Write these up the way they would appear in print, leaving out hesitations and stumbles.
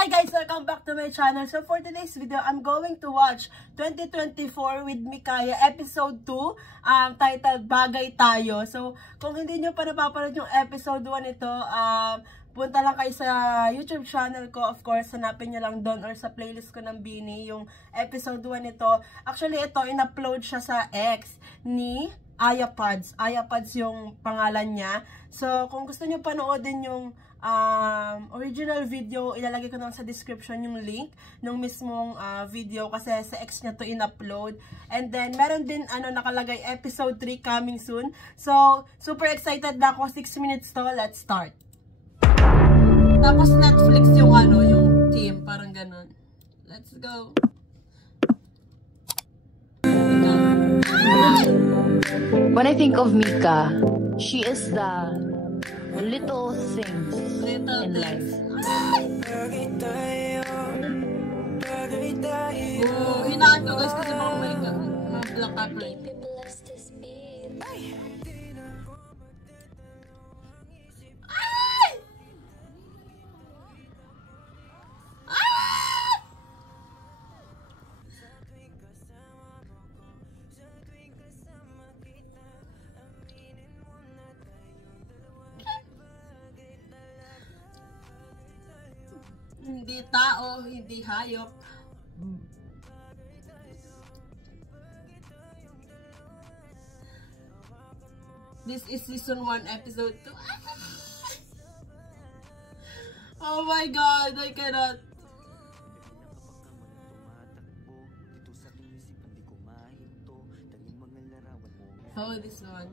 Hi guys! Welcome back to my channel. So for today's video, I'm going to watch 2024 with Mikaya episode 2, titled Bagay Tayo. So kung hindi nyo pa napapanood yung episode 1 ito, punta lang kayo sa YouTube channel ko. Of course, hanapin nyo lang doon or sa playlist ko ng Bini yung episode 1 nito. Actually, ito, in-upload siya sa X ni Ayapads. Ayapads yung pangalan niya. So kung gusto nyo panoodin yung original video, ilalagay ko naman sa description yung link ng mismong video kasi sa X niya to in-upload. And then, meron din nakalagay episode 3 coming soon. So, super excited na ako. 6 minutes to. Let's start. Tapos Netflix yung yung team. Parang ganun. Let's go. When I think of Mika, she is the little things in life. Oh, hinaan ko guys kasi mga black apple. Hindi tao, hindi hayop. This is season 1, episode 2. Oh my god, I cannot. Oh, this one.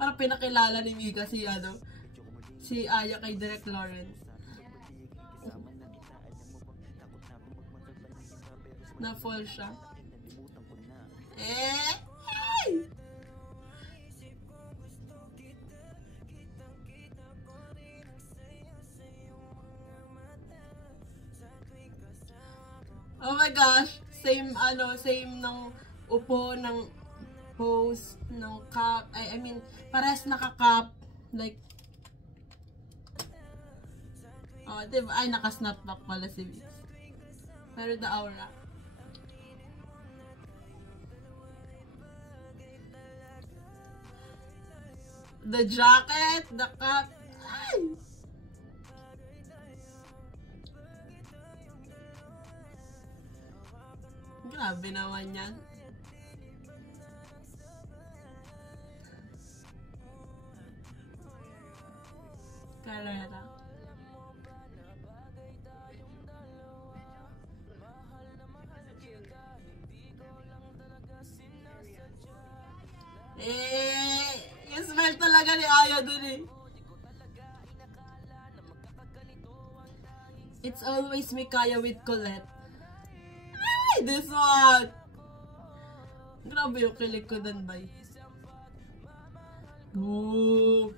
Parang pinakilala ni Mika si si Aya kay Direk Lawrence. Na-fall siya. Oh my gosh, same same ng upo ng pose ng cup. I mean, parehas naka-cup like diba? Ay, naka-snapback pala si Vix. Pero the aura. The jacket, the cup. Ay! Grabe naman yan. Karera. Yung smell talaga ni Aya dun eh. It's always Mikaya with Colette. Ay, this one! Grabe yung kilig ko dun, bay. Ooh.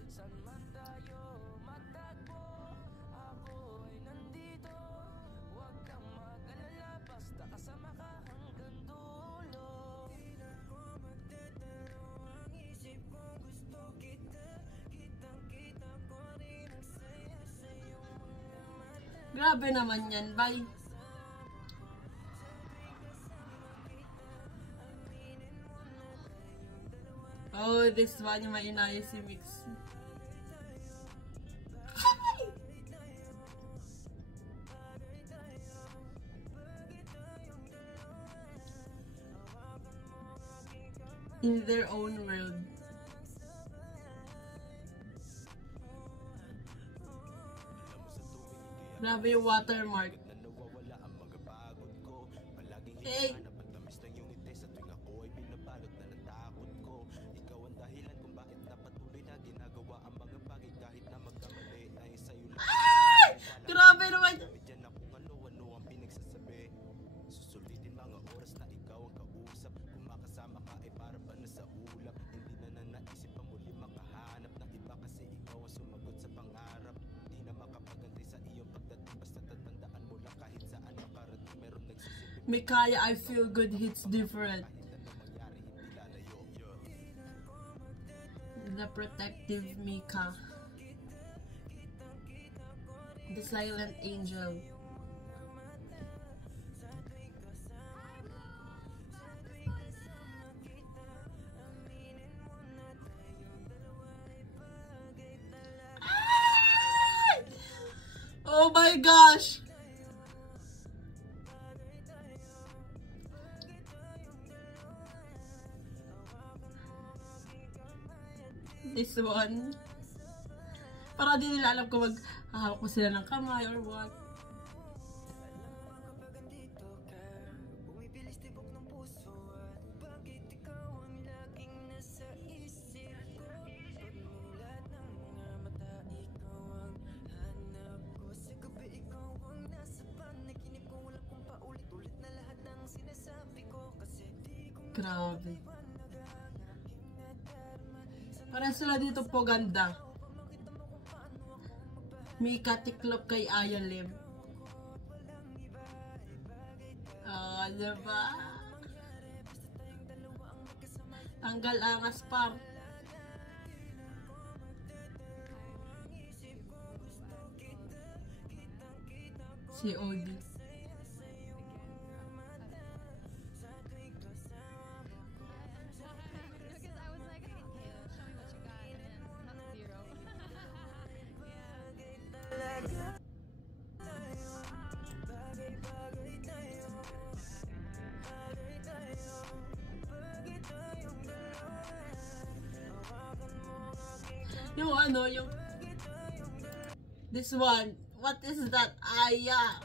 Grabe naman yan, bay. Oh, this one yung mainaya si Mix. In their own world. Grabe yung watermark. Hey! Grabe naman! Mikaya, I feel good hits different. The protective Mika. The silent angel. Oh my gosh! This one. Para di nila alam kung maghahawak ko sila ng kamay or what. Grabe. Para sila dito po ganda. Mika tiklop kay Ayalim. Oh, diba? Tanggal angas par. Si Odi. Yung ano, yung this one, what is that? Aya.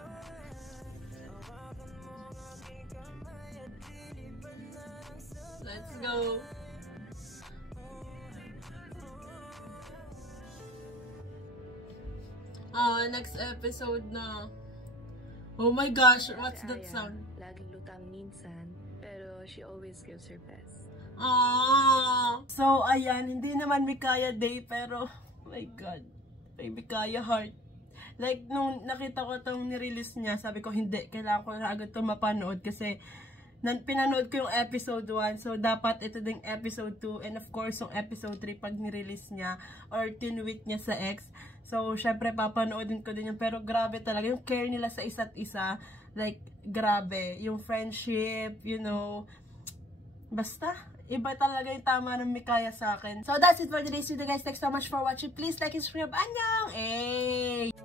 Let's go. Next episode na. Oh my gosh, what's that sound? Laging lutang minsan, pero she always gives her best. So, ayan, hindi naman Mikaya Day, pero, oh my God, may Mikaya heart. Like, nung nakita ko itong nirelease niya, sabi ko, hindi, kailangan ko na agad ito mapanood kasi pinanood ko yung episode 1, so dapat ito ding episode 2, and of course, yung episode 3 pag nirelease niya, or tinweet niya sa X. So, syempre, papanoodin ko din yun, pero grabe talaga, yung care nila sa isa't isa, like, grabe, yung friendship, you know, basta, iba talaga yung tama ng Mikaya sa akin. So, that's it for today's video, guys. Thanks so much for watching. Please like and subscribe. Annyeong! Hey!